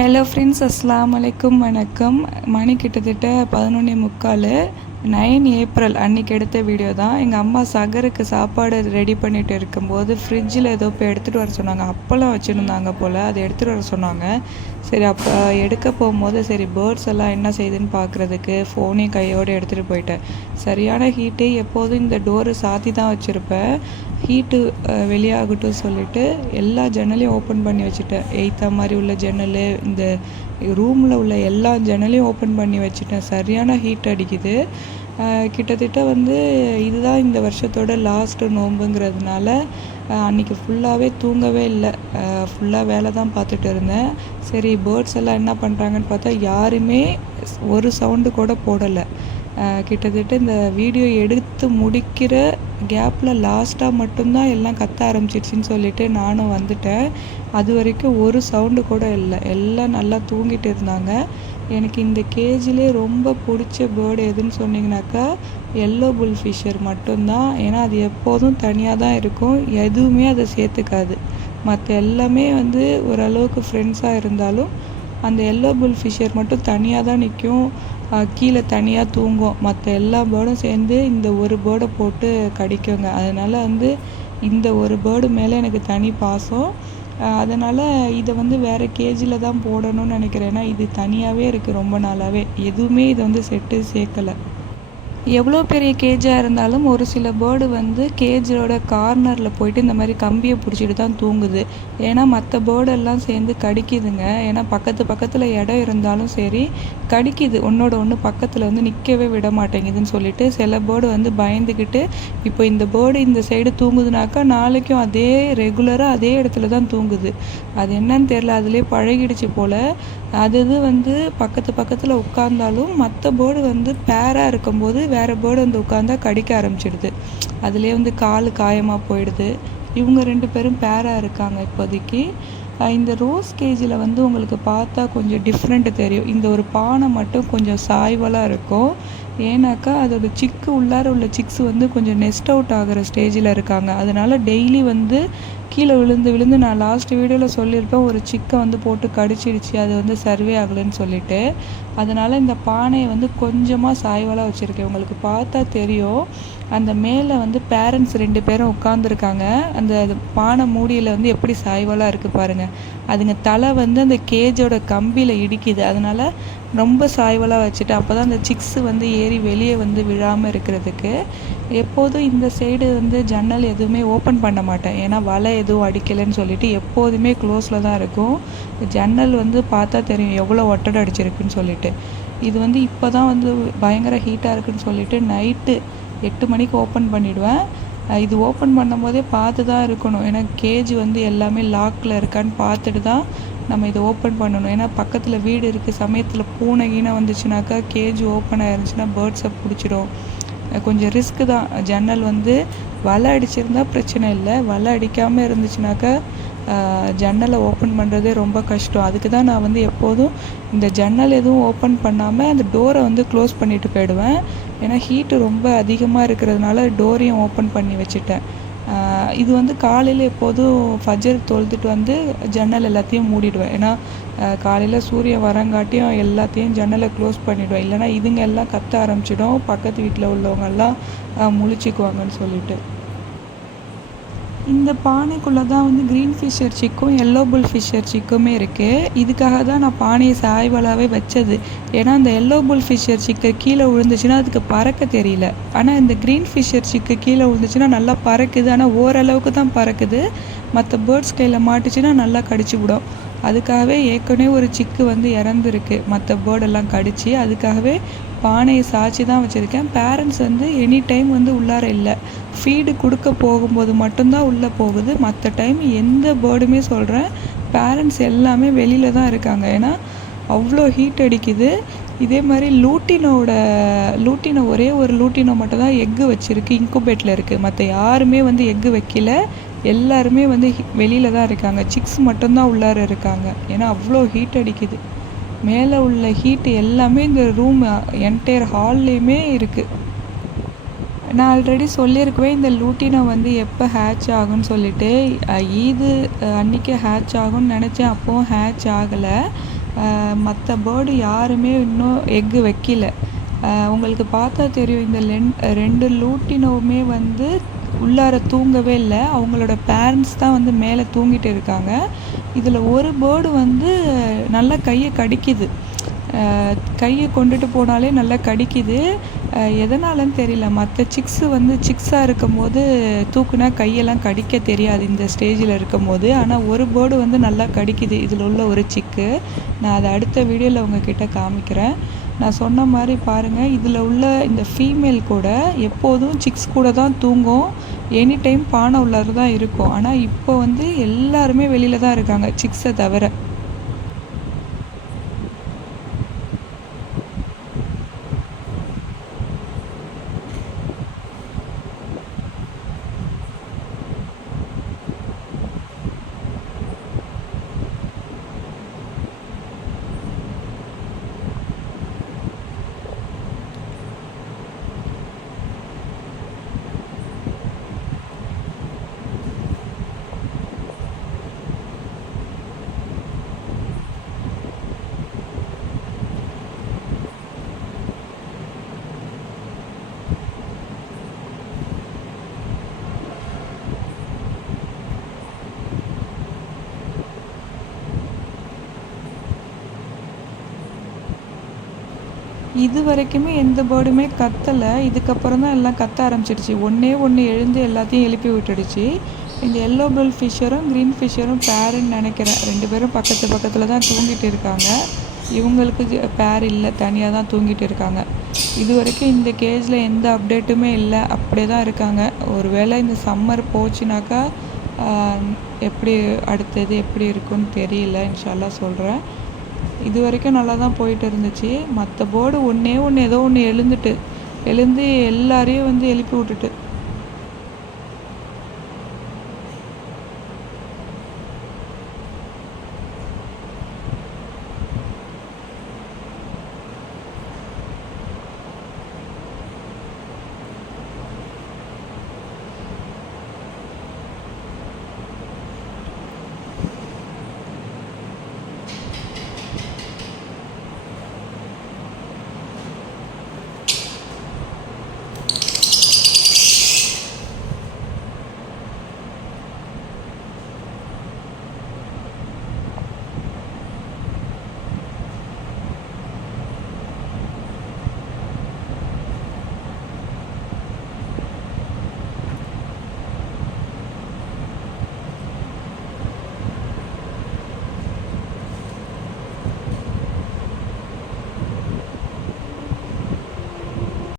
Hello friends, அஸ்ஸலாமு அலைக்கும். வணக்கம். மணி கிட்டத்தட்ட 11:45. 9 ஏப்ரல் அன்றைக்கி எடுத்த வீடியோ தான். எங்கள் அம்மா சகருக்கு சாப்பாடு ரெடி பண்ணிட்டு இருக்கும்போது ஃப்ரிட்ஜில் ஏதோ இப்போ எடுத்துகிட்டு வர சொன்னாங்க. அப்பளம் வச்சுருந்தாங்க போல், அதை எடுத்துகிட்டு வர சொன்னாங்க. சரி, அப்போ எடுக்க போகும்போது சரி பேர்ட்ஸ் எல்லாம் என்ன செய்யுதுன்னு பார்க்குறதுக்கு ஃபோனையும் கையோடு எடுத்துகிட்டு போயிட்டேன். சரியான ஹீட்டு. எப்போதும் இந்த டோரு சாத்தி தான் வச்சுருப்பேன். ஹீட்டு வெளியாகட்டும் சொல்லிவிட்டு எல்லா ஜன்னலையும் ஓப்பன் பண்ணி வச்சுட்டேன். எய்த்தா மாதிரி உள்ள ஜன்னல், இந்த ரூமில் உள்ள எல்லா ஜன்னலையும் ஓப்பன் பண்ணி வச்சுட்டேன். சரியான ஹீட் அடிக்குது. கிட்டத்தட்ட இதுதான் இந்த வருஷத்தோட லாஸ்ட்டு நோன்புங்கிறதுனால அன்றைக்கி ஃபுல்லாகவே தூங்கவே இல்லை. ஃபுல்லாக வேலை தான் பார்த்துட்டு இருந்தேன். சரி பேர்ட்ஸ் எல்லாம் என்ன பண்ணுறாங்கன்னு பார்த்தா யாருமே ஒரு சவுண்டு கூட போடலை. கிட்டத்தட்ட இந்த வீடியோ எடுத்து முடிக்கிற கேப்பில் லாஸ்ட்டாக மட்டும்தான் எல்லாம் கத்த ஆரம்பிச்சிடுச்சின்னு சொல்லிவிட்டு நானும் வந்துட்டேன். அது வரைக்கும் ஒரு சவுண்டு கூட இல்லை. எல்லாம் நல்லா தூங்கிட்டு இருந்தாங்க. எனக்கு இந்த கேஜிலே ரொம்ப பிடிச்ச பேர்டு எதுன்னு சொன்னிங்கனாக்கா எல்லோ புல் ஃபிஷர் மட்டும்தான். ஏன்னா அது எப்போதும் தனியாக தான் இருக்கும், எதுவுமே அதை சேர்த்துக்காது. மற்ற எல்லாமே ஓரளவுக்கு ஃப்ரெண்ட்ஸாக இருந்தாலும் அந்த எல்லோ புல் ஃபிஷர் மட்டும் தனியாக தான் நிற்கும், கீழே தனியாக தூங்கும். மற்ற எல்லா பேர்டும் சேர்ந்து இந்த ஒரு பேர்டை போட்டு கடிக்குங்க. அதனால் இந்த ஒரு பேர்டு மேலே எனக்கு தனி பாசம். அதனால் இதை வேறு கேஜில் தான் போடணும்னு நினைக்கிறேன். ஏன்னா இது தனியாகவே இருக்குது ரொம்ப நாளாகவே. எதுவுமே இது சேர்க்கலை. எவ்வளோ பெரிய கேஜாக இருந்தாலும் ஒரு சில பேர்டு கேஜோட கார்னரில் போயிட்டு இந்த மாதிரி கம்பியை பிடிச்சிட்டு தான் தூங்குது. ஏன்னா மற்ற பேர்டெல்லாம் சேர்ந்து கடிக்குதுங்க. ஏன்னா பக்கத்தில் இடம் இருந்தாலும் சரி கடிக்குது. ஒன்று பக்கத்தில் நிற்கவே விட மாட்டேங்குதுன்னு சொல்லிட்டு சில பேர்டு பயந்துக்கிட்டு இப்போ இந்த பேர்டு இந்த சைடு தூங்குதுனாக்கா நாளைக்கும் அதே ரெகுலராக அதே இடத்துல தான் தூங்குது. அது என்னன்னு தெரில, அதிலே பழகிடுச்சு போல். அது பக்கத்தில் உட்கார்ந்தாலும் மற்ற பேர்டு பேராக இருக்கும்போது வேறு பேர்டு உட்காந்தா கடிக்க ஆரம்பிச்சிடுது. அதுலேயே கால் காயமாக போயிடுது. இவங்க 2 பேரும் பேராக இருக்காங்க இப்போதைக்கு. இந்த ரோஸ் கேஜில் உங்களுக்கு பார்த்தா கொஞ்சம் டிஃப்ரெண்ட்டு தெரியும். இந்த ஒரு பானை மட்டும் கொஞ்சம் சாய்வலாக இருக்கும். ஏன்னாக்கா அதோட உள்ளார உள்ள சிக்ஸ் கொஞ்சம் நெஸ்ட் அவுட் ஆகிற ஸ்டேஜில் இருக்காங்க. அதனால் டெய்லி கீழே விழுந்து நான் லாஸ்ட் வீடியோவில் சொல்லியிருப்பேன், ஒரு சிக்கை போட்டு கடிச்சிடுச்சு, அது சர்வே ஆகலைன்னு சொல்லிட்டு. அதனால் இந்த பானையை கொஞ்சமாக சாய்வலாக வச்சுருக்கேன். உங்களுக்கு பார்த்தா தெரியும், அந்த மேலே பேரண்ட்ஸ் 2 பேரும் உட்காந்துருக்காங்க. அந்த பானை மூடியில் எப்படி சாய்வலாக இருக்குது பாருங்கள். அதுங்க தலை அந்த கேஜோட கம்பியில் இடிக்குது. அதனால் ரொம்ப சாய்வலாக வச்சுட்டு அப்போ தான் அந்த சிக்ஸ் ஏறி வெளியே விழாமல் இருக்கிறதுக்கு. எப்போதும் இந்த சைடு ஜன்னல் எதுவுமே ஓப்பன் பண்ண மாட்டேன். ஏன்னா வலை எதுவும் அடிக்கலைன்னு சொல்லிட்டு எப்போதுமே க்ளோஸில் தான் இருக்கும். ஜன்னல் பார்த்தா தெரியும் எவ்வளோ ஒட்டடை அடிச்சிருக்குன்னு சொல்லிட்டு. இது இப்போ தான் பயங்கர ஹீட்டாக இருக்குதுன்னு சொல்லிட்டு நைட்டு 8 மணிக்கு ஓப்பன் பண்ணிவிடுவேன். இது ஓப்பன் பண்ணும்போதே பார்த்து தான் இருக்கணும். ஏன்னா கேஜ் எல்லாமே லாக்கில் இருக்கான்னு பார்த்துட்டு தான் நம்ம இதை ஓப்பன் பண்ணணும். ஏன்னா பக்கத்தில் வீடு இருக்குது. சமயத்தில் பூனை கீனை வந்துச்சுனாக்கா கேஜ் ஓப்பன் ஆயிருந்துச்சுன்னா பேர்ட்ஸை பிடிச்சிடும். கொஞ்சம் ரிஸ்க்கு தான். ஜன்னல் வலை அடிச்சிருந்தா பிரச்சனை இல்லை. வலை அடிக்காமல் இருந்துச்சுனாக்கா ஜன்னலை ஓப்பன் பண்ணுறதே ரொம்ப கஷ்டம். அதுக்கு தான் நான் எப்போதும் இந்த ஜன்னல் எதுவும் ஓப்பன் பண்ணாமல் அந்த டோரை க்ளோஸ் பண்ணிவிட்டு போயிடுவேன். ஏன்னா ஹீட்டு ரொம்ப அதிகமாக இருக்கிறதுனால டோரையும் ஓப்பன் பண்ணி வச்சுட்டேன். இது காலையில் எப்போதும் ஃபஜர் தொழுதுட்டு ஜன்னல் எல்லாத்தையும் மூடிடுவேன். ஏன்னா காலையில் சூரியன் வரங்காட்டியும் எல்லாத்தையும் ஜன்னலை க்ளோஸ் பண்ணிவிடுவேன். இல்லைனா இதுங்க எல்லாம் கத்த ஆரம்பிச்சிடும், பக்கத்து வீட்டில் உள்ளவங்கெல்லாம் முழிச்சிக்குவாங்கன்னு சொல்லிட்டு. இந்த பானைக்குள்ளே தான் க்ரீன் ஃபிஷர் சிக்கும் எல்லோ புல் ஃபிஷர் சிக்குமே இருக்குது. இதுக்காக தான் நான் பானையை சாய்வலாகவே வச்சது. ஏன்னா அந்த எல்லோ புல் ஃபிஷர் சிக்கை கீழே விழுந்துச்சுன்னா அதுக்கு பறக்க தெரியல. ஆனால் இந்த க்ரீன் ஃபிஷர் சிக்கு கீழே விழுந்துச்சுன்னா நல்லா பறக்குது. ஆனால் ஓரளவுக்கு தான் பறக்குது. மற்ற பேர்ட்ஸ் கையில் மாட்டுச்சுன்னா நல்லா கடிச்சு விடும். அதுக்காகவே ஏற்கனவே ஒரு சிக்கு இறந்துருக்கு மற்ற பேர்டெல்லாம் கடிச்சு. அதுக்காகவே பானையை சாய்ச்சி தான் வச்சுருக்கேன். பேரண்ட்ஸ் எனி டைம் உள்ளார இல்லை. ஃபீடு கொடுக்க போகும்போது மட்டும்தான் உள்ளே போகுது. மற்ற டைம் எந்த பேர்டுமே சொல்கிறேன், பேரண்ட்ஸ் எல்லாமே வெளியில் தான் இருக்காங்க. ஏன்னா அவ்வளோ ஹீட் அடிக்குது. இதே மாதிரி லூட்டினோ ஒரே ஒரு லூட்டினோ மட்டும் தான் எக்கு வச்சுருக்கு, இன்குபேட்டில் இருக்குது. மற்ற யாருமே எக்கு வைக்கல. எல்லாருமே வெளியில் தான் இருக்காங்க. சிக்ஸ் மட்டும்தான் உள்ளார இருக்காங்க. ஏன்னா அவ்வளோ ஹீட் அடிக்குது. மேலே உள்ள ஹீட்டு எல்லாமே இந்த ரூம் என்டையர் ஹால்லேயுமே இருக்குது. நான் ஆல்ரெடி சொல்லியிருக்குவேன் இந்த லூட்டினோ எப்போ ஹேட்ச் ஆகும்னு சொல்லிட்டு. ஈது அன்றைக்கி ஹேட்ச் ஆகும்னு நினச்சேன். அப்போவும் ஹேட்ச் ஆகலை. மற்ற பேர்டு யாருமே இன்னும் எக்கு வைக்கல. உங்களுக்கு பார்த்தா தெரியும், இந்த 2 லூட்டினோவுமே வந்து உள்ளார தூங்கவே இல்லை. அவங்களோட பேரண்ட்ஸ் தான் வந்து மேலே தூங்கிட்டு இருக்காங்க. இதில் ஒரு பேர்டு வந்து நல்லா கையை கடிக்குது. கையை கொண்டுட்டு போனாலே நல்லா கடிக்குது. எதனாலன்னு தெரியல. மற்ற சிக்ஸு வந்து சிக்ஸாக இருக்கும்போது தூக்குனா கையெல்லாம் கடிக்க தெரியாது இந்த ஸ்டேஜில் இருக்கும்போது. ஆனால் ஒரு பேர்டு வந்து நல்லா கடிக்குது இதில் உள்ள ஒரு சிக்கு. நான் அதை அடுத்த வீடியோவில் உங்ககிட்ட காமிக்கிறேன். நான் சொன்ன மாதிரி பாருங்கள், இதில் உள்ள இந்த ஃபீமேல் கூட எப்போதும் சிக்ஸ் கூட தான் தூங்கும். எனி டைம் பானை உள்ளார தான் இருக்கும். ஆனால் இப்போ வந்து எல்லாருமே வெளியில் தான் இருக்காங்க சிக்ஸை தவிர. இது வரைக்குமே எந்த பேர்டுமே கத்தலை. இதுக்கப்புறம் தான் எல்லாம் கத்த ஆரம்பிச்சிடுச்சு. ஒன்று எழுந்து எல்லாத்தையும் எழுப்பி விட்டுடுச்சு. இந்த எல்லோ பில் ஃபிஷ்ஷரும் க்ரீன் ஃபிஷ்ஷரும் பேருன்னு நினைக்கிறேன். 2 பேரும் பக்கத்தில் தான் தூங்கிட்டு இருக்காங்க. இவங்களுக்கு பேர் இல்லை, தனியாக தான் தூங்கிட்டு இருக்காங்க. இது வரைக்கும் இந்த கேஜில் எந்த அப்டேட்டுமே இல்லை, அப்படியே தான் இருக்காங்க. ஒரு வேளை இந்த சம்மர் போச்சுனாக்கா எப்படி அடுத்தது எப்படி இருக்குன்னு தெரியல. இன்ஷால்லா சொல்கிறேன். இது வரைக்கும் நல்லா தான் போயிட்டு இருந்துச்சு. மற்ற போர்டு ஒன்று ஏதோ ஒன்று எழுந்து எல்லாரையும் வந்து எழுப்பி விட்டுட்டு